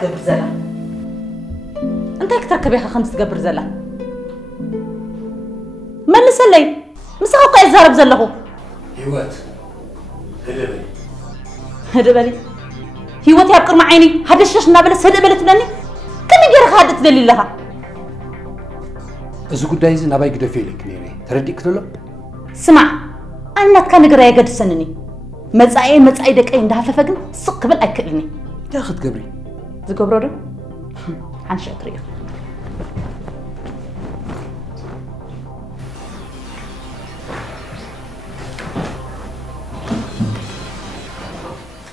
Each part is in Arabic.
تقبر زلا أنت يكتركب يا خمس تقبر زلا ما اللي سلي مسخوق يزارب زلخو هيوات هدبلي هيوات يبقر معيني هذا الشاش نابلس هدبلي تبلني كم يجرخ هذا تدلي لها إذا كنت عايز نباي كده فيلك نيري ترديك تلو سمع أنا كان قرا يقد سنني مزعي دك أين ده ففقن سق بالأكلني تاخذ قبري زقبرو ده عن شكريه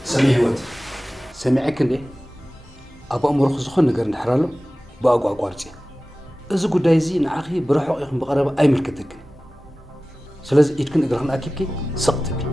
سمي هوت سمعك ليه أبو أمور خصوصا نقدر نحرله بأقوى قارتي إذا كنت عايزين أخي بروحه يخم بقرب أي ملكتك سلازم يتكن إقرأ خنا أكيد كي سقط بي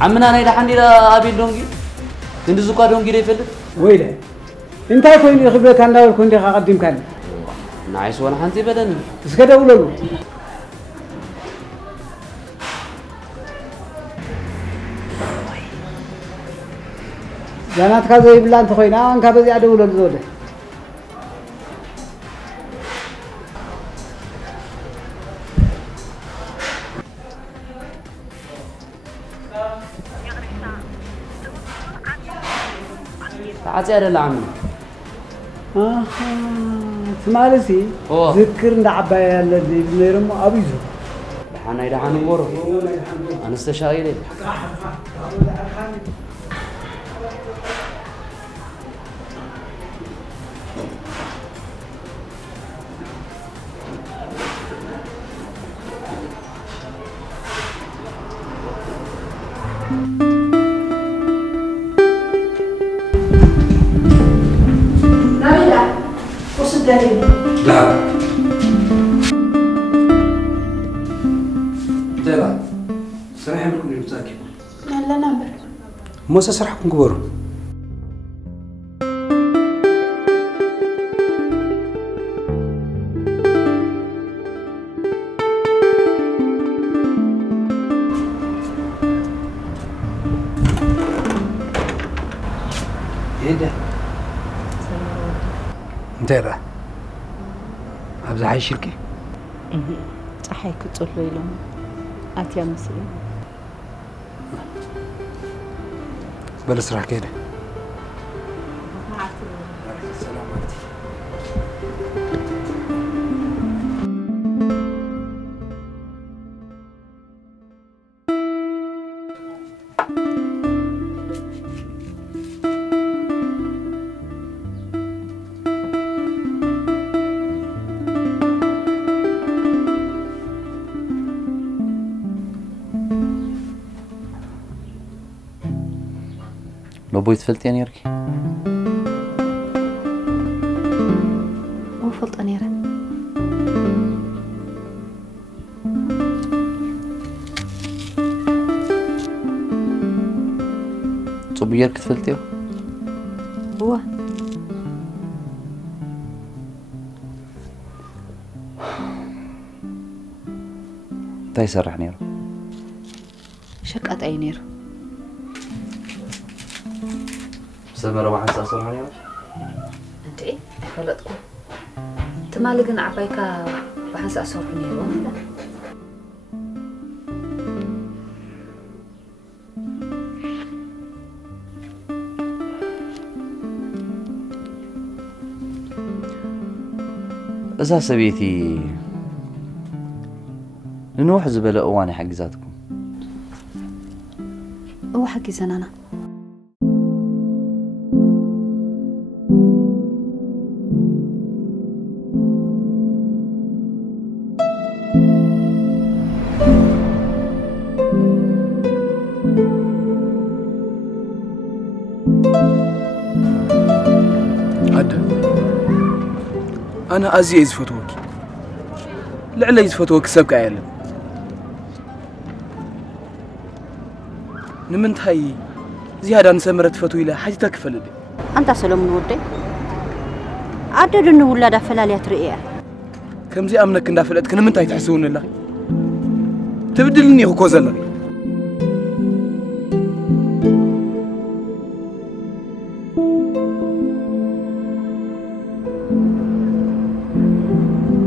عمنا أنا إذا حني لا أبي دونجي تندزوكا دونجي ده فلت ويله أنت كوين خبرة كان داول كوين ده قديم كان نايس وأنا حنتي بدن إسكده ولولو جانات كذا يبلان تخوينا أنك بزي أدو ولولو زوده تعاتي هذا اللي عمنا سمالسي ذكر عباية الذي بنيرم أبيزو أنا إذا حنو مورو أنا استشايلي لا تلا صراحة منكم اللي متأكد لا نمبر موسى صراحكم كبروا ايه ده؟ انت أبزح هاي الشركة؟ صحيح كنت أقول له أتيا مسلم بلس راح كده لو بويت فلتين يركي مو فلت أنيرة صوب يركت فلتيو هو تا يسرح نيرو شكت أي نيرو سمرة واحد سأصرح نيرو أنت إيه فلتكم تمالك عبايكا بحس أصرح نيرو إذا سبيتي نروح زبالة أواني حق ذاتكم هو حقي زنانا عدا أنا أزي يزفتوك لعل يزفتوك سبك عيالم نمنت هاي زيادة نسمرت فتوي لا حاجة تكفل لي أنت سلام ودي عدد إنه ولا دفلا لي تريئة كم زي أمنك إن دفلت كنا منت هاي تحسون الله تبدلني هو كوز الله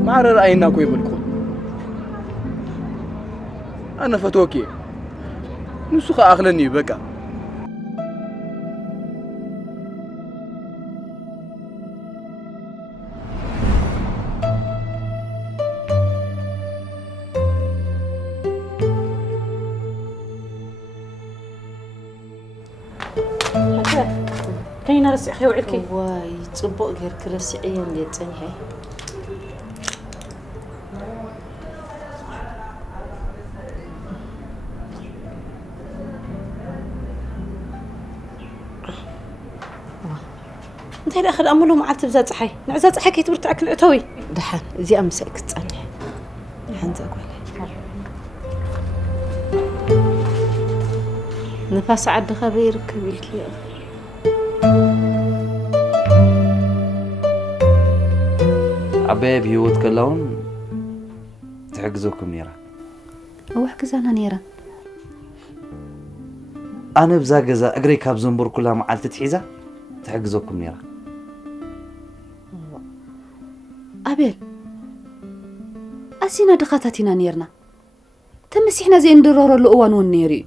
ما عرر رأينا كوي بالكون أنا فتوكي نسخة أغلني بقى كاينه رسي خيو علكي واي تصبق غير كرسعيه اللي تصنحي انت الاخر امله مع تبزا صحي نعزا صحي كيتبرتعك نعتوي دحان زي امسك تصنحي دحان زقولي نفاس عد خبير كبيلكي عباية بهيوت كلون تحجزوكم نيرة هو حجزانا نيرة أنا بزاجزة أجري كاب زنبور كلها معلت تحيزة تحجزوكم نيرة أبيل أسينا دخاتاتنا نيرنا تمسيحنا زي ندرور الأوان والنيري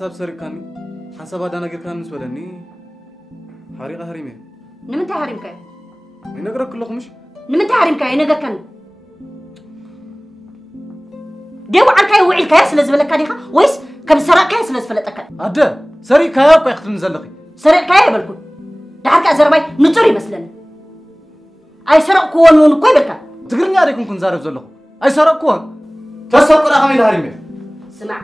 حساب سرقاني حساب هذا نقدر كان نسولني حريقة هريمة نمتى هرمك ينقرأ كلكم مش نمتى هرمك ينقر كان ديو عالكاي وعيلكاي سلز بلكانيخا ويس كم سرقاي سلز فلتك عدا سري كايا بقى يختم نزلقي سرقاي بالكل دحرك أزرباي نطري مثلا أي سرق كون ون كوي بلكا تقرني عليكم كن زارف زلقو أي سرق كون تسرق كل أخمي الهريمة سمع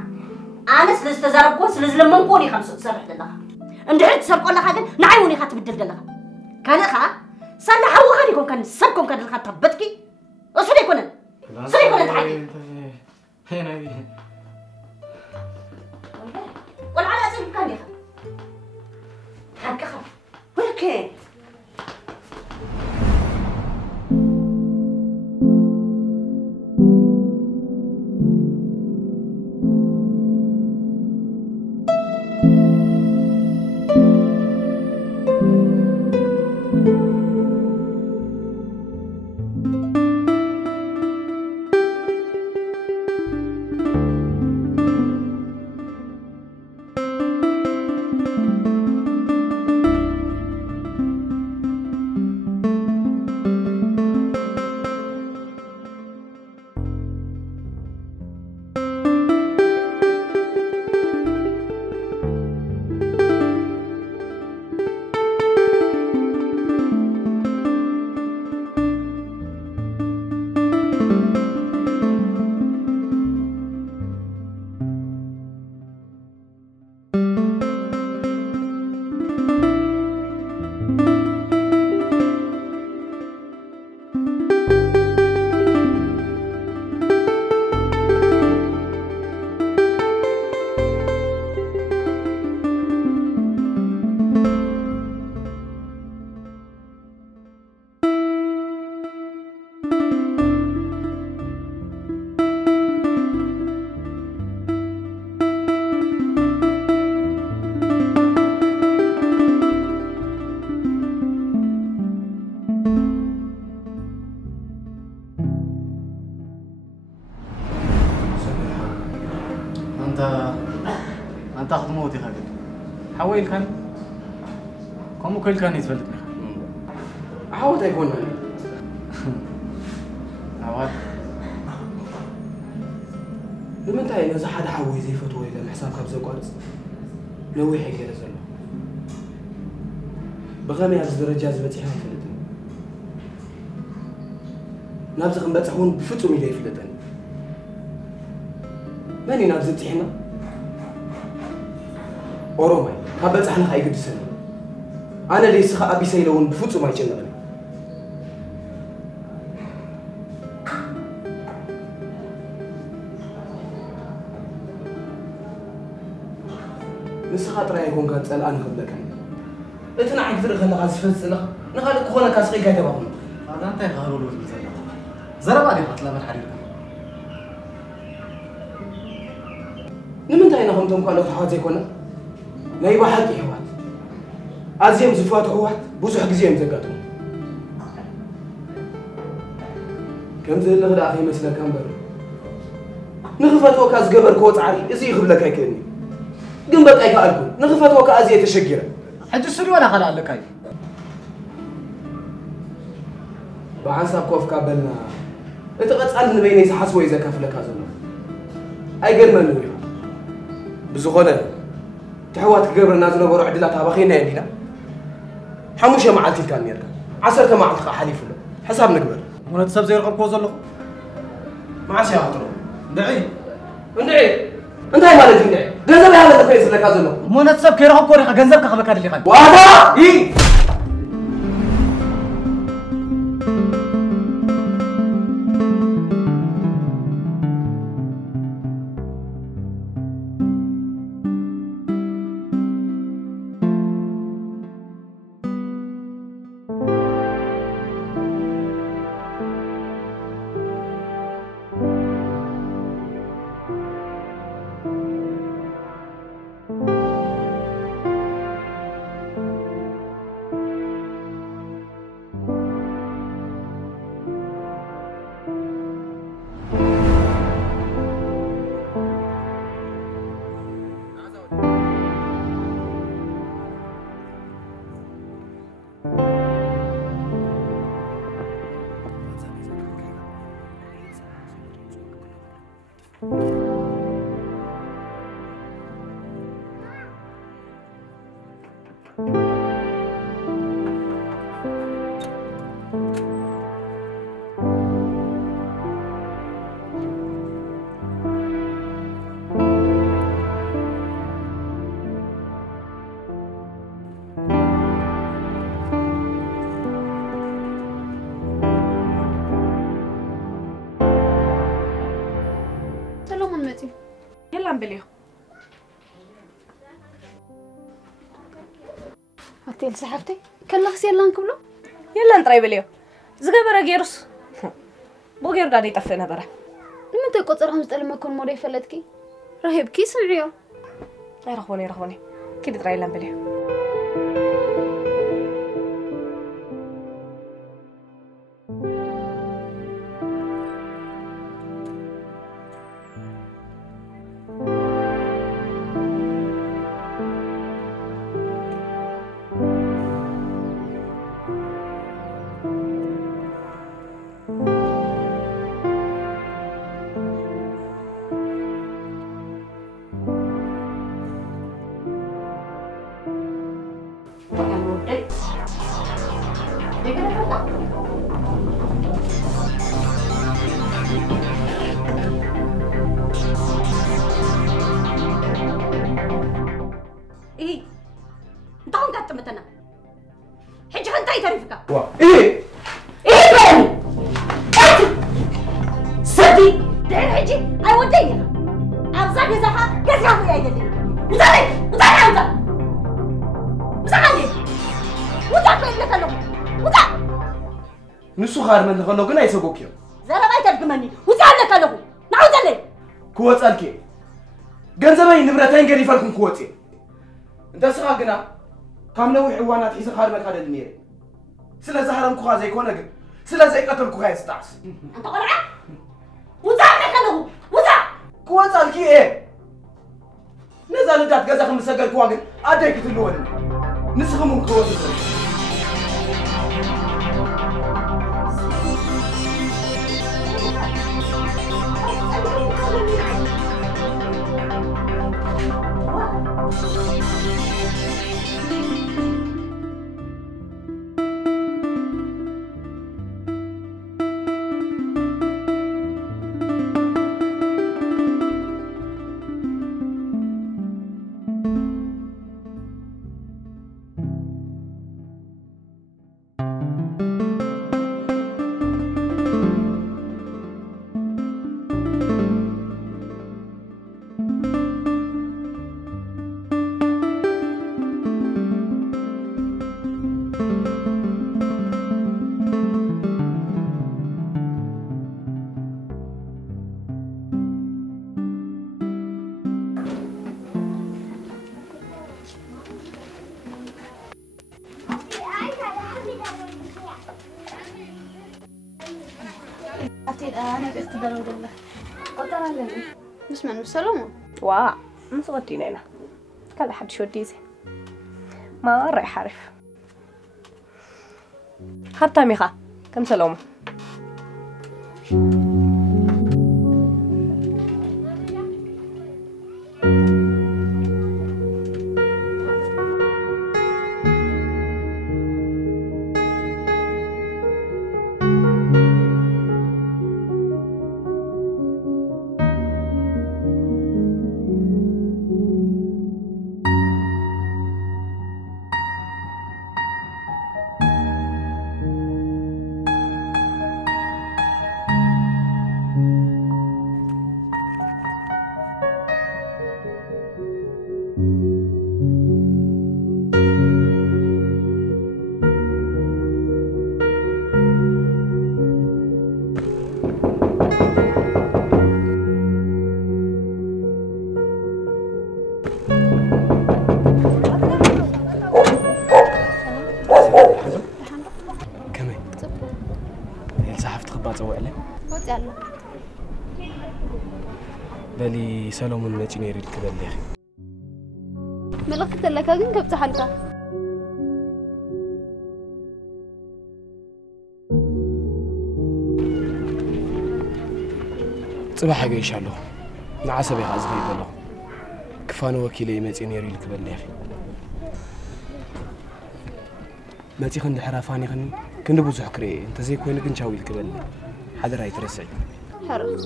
أنا سلز تزاربكون سلز لما نكوني خمسة تسرح لها اندعت سرقوا لها هذا نعيوني خات بدل لها كان خا سلا حو خانيكم كان سبكم كان الخات تبتكي أصلي كنا صلي كنا تعالي هنا ولا على أساس كان يخا حق خا ولا كين حويل كان كم كل كان يتفلتني عاود يكون عواد لما انت هاي نزح حدا حوي زي فتوى إذا الحساب كابزة قارص نوي حكي رزله بغامي هذا الدرجة زبتي حنا فلتني نابز غنبات حون بفتو ميلي فلتني ماني نابزتي حنا أوروماي هبت حنا خاي قد سنة أنا ليس خا أبي سيلون بفتو ما يجنغني نسخة يكون كانت الآن قبلك أنت نعرف فرق خلنا قاس فلس لك نخلق خونا كاسقي كاي تبعهم هذا أنت يخارو له مثلا زرب عليه خطلا من حرير نمن تاينا هم تم قالوا حوات يكون نايبا حقي حوات أزيم زفوات حوات بوسو حق زيم زقاتهم كم زي اللي غدا أخي مثلا كان بر نخفت وكاس قبر كوت عالي إزي يخبلك هيكني قنبت أيك ألكم نخفت وكأزي تشجره حد السوري ولا خلق لك هاي بعانسا كوف كابلنا أنت قد تسألني بيني سحسوي إذا كافلك هذا أي قل من نويها بزغنة تحوات قبر الناس نبرو عدلاتها بخينا يدينا حموشة معلتي كان ميركا عصرت معلتها حليف له حساب نقبر ولا تسب زي رقم كوز له ما عاد يعطرو دعي أنت هاي مالك ندعي جنزب هذا اللي كويس لك هذا له مو نتسب كي رقم كوري جنزب كخبك هذا اللي قال وهذا إيه يلا نبليو هاتي لسحفتي كلخس يلا نكملو يلا نطري بليو زغبره غيرس بو غير دادي طفنا نبره من تقطرهم زطل ما كون موري فلتكي رهيبكي سمعيو رخوني كده طري يلا نبليو إيه أنت هم قاعد تمتنا حجي خنتاي تعرفك إيه بني صدي دعين حجي أي وديها أبزاق يزحها قزحها يا يدي وطالي عوضة وزحالي وطاق لك له وطاق نسو خار من خلو قنا يسوقوكيو زرباي ترجمني وزحال لك له نعوذ لي كوت ألكي جنزبي نبرتين قريب لكم كوتي أنت سخاقنا كم لو حيوانات حيس خار من هذا المير سلا زهرم كوها زي كونك سلا زي قتل كوها يستعس أنت قلعة وزحال لك له وزح كوت ألكي إيه نزل دات جزاك مسجل كواجن أديك تلون نسخمون كواجن أنا قلت دلو دلو قطر على مش من سلامة وا مس ودينا هنا كذا حد شو ديزي ما رايح عارف خطة ميخا كم سلامة بلي سلام المتينيري الكبليخ ملقت لك أجن كبت حلقة صباح حاجة إن شاء الله نعسبي غازبي بالله كفانو وكيلي متينيري الكبليخ متي خند حرافاني خني كن بوزح كري أنت زي كوين كنشاوي الكبل حدا راي ترسعي حرام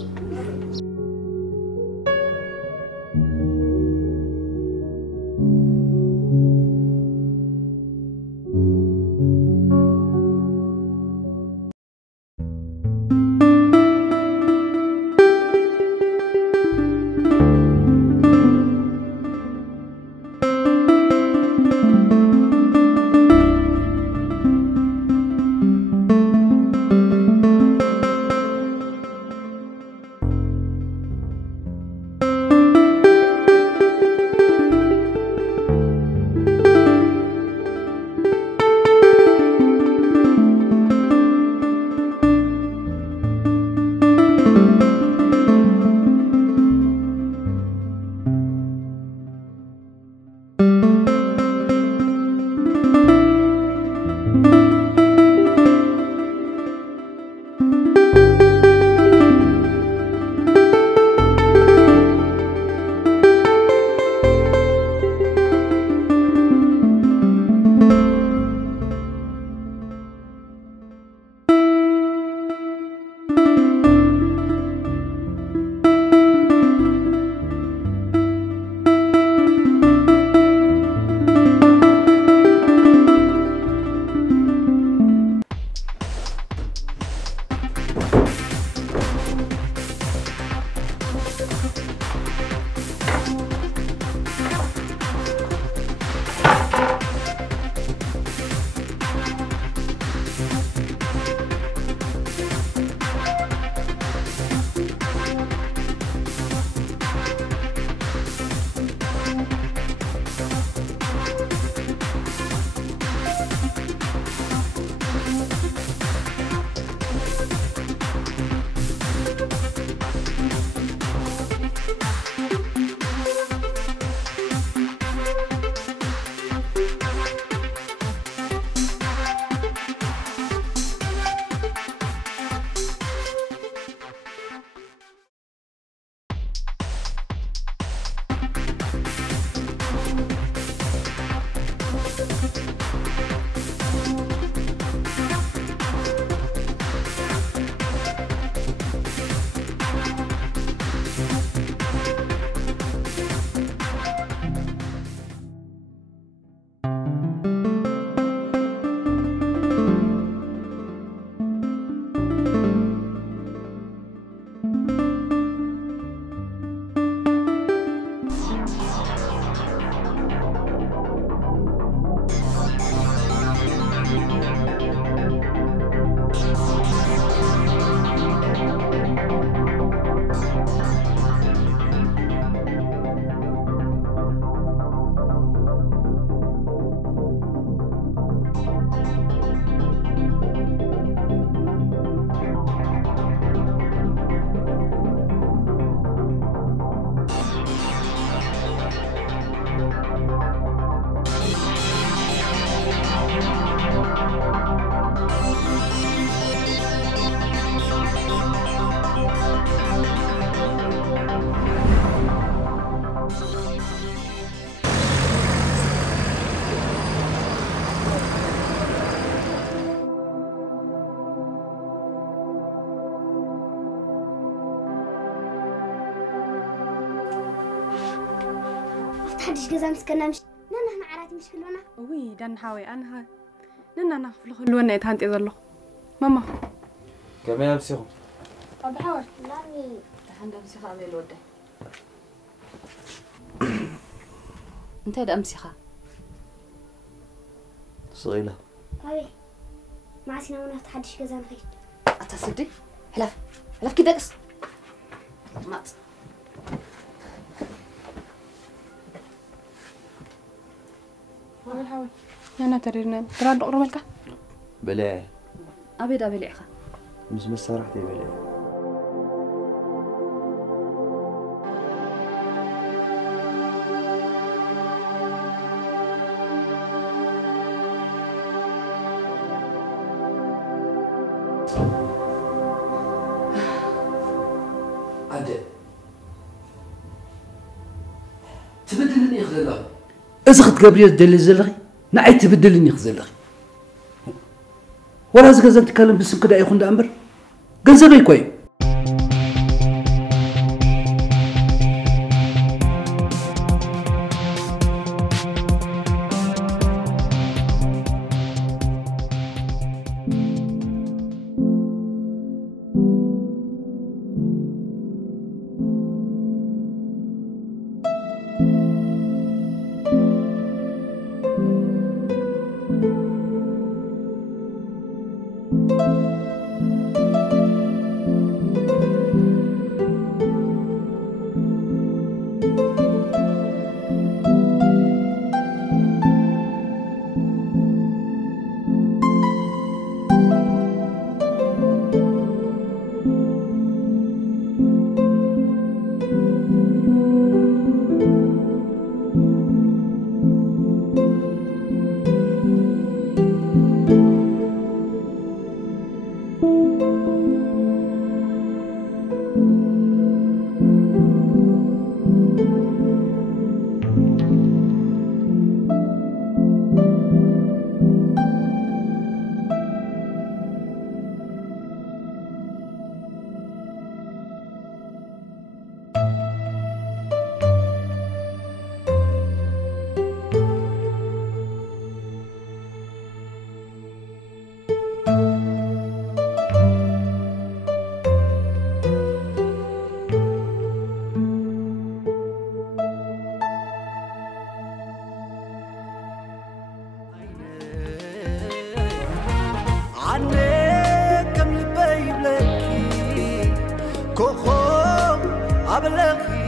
تحدش جزام سكنا مش نانا معرات مش كلنا وي دان حاوي أنا نانا نخفل خلونا يتهانت إذا الله ماما كمان أمسيهم طب حاول لامي تحند أمسيخة أمي الودة أنت هيدا أمسيخة صغيرة أبي ما سينا ونا تحدش جزام خير أتصدق حلف كده قص مات حاول نانا تريرنا ترى دقر ملكة بلاعي أبي دا بلعخة مش مسارحتي بلاعي عدل تبدلني خذلها إذا خد جبريل دلي زلغي نعي تبدلني خذلها ولا زغزن تكلم باسم كده يخون ده أمر جنزبي كوي عنك كم لبي بلكي كوخوم عبلكي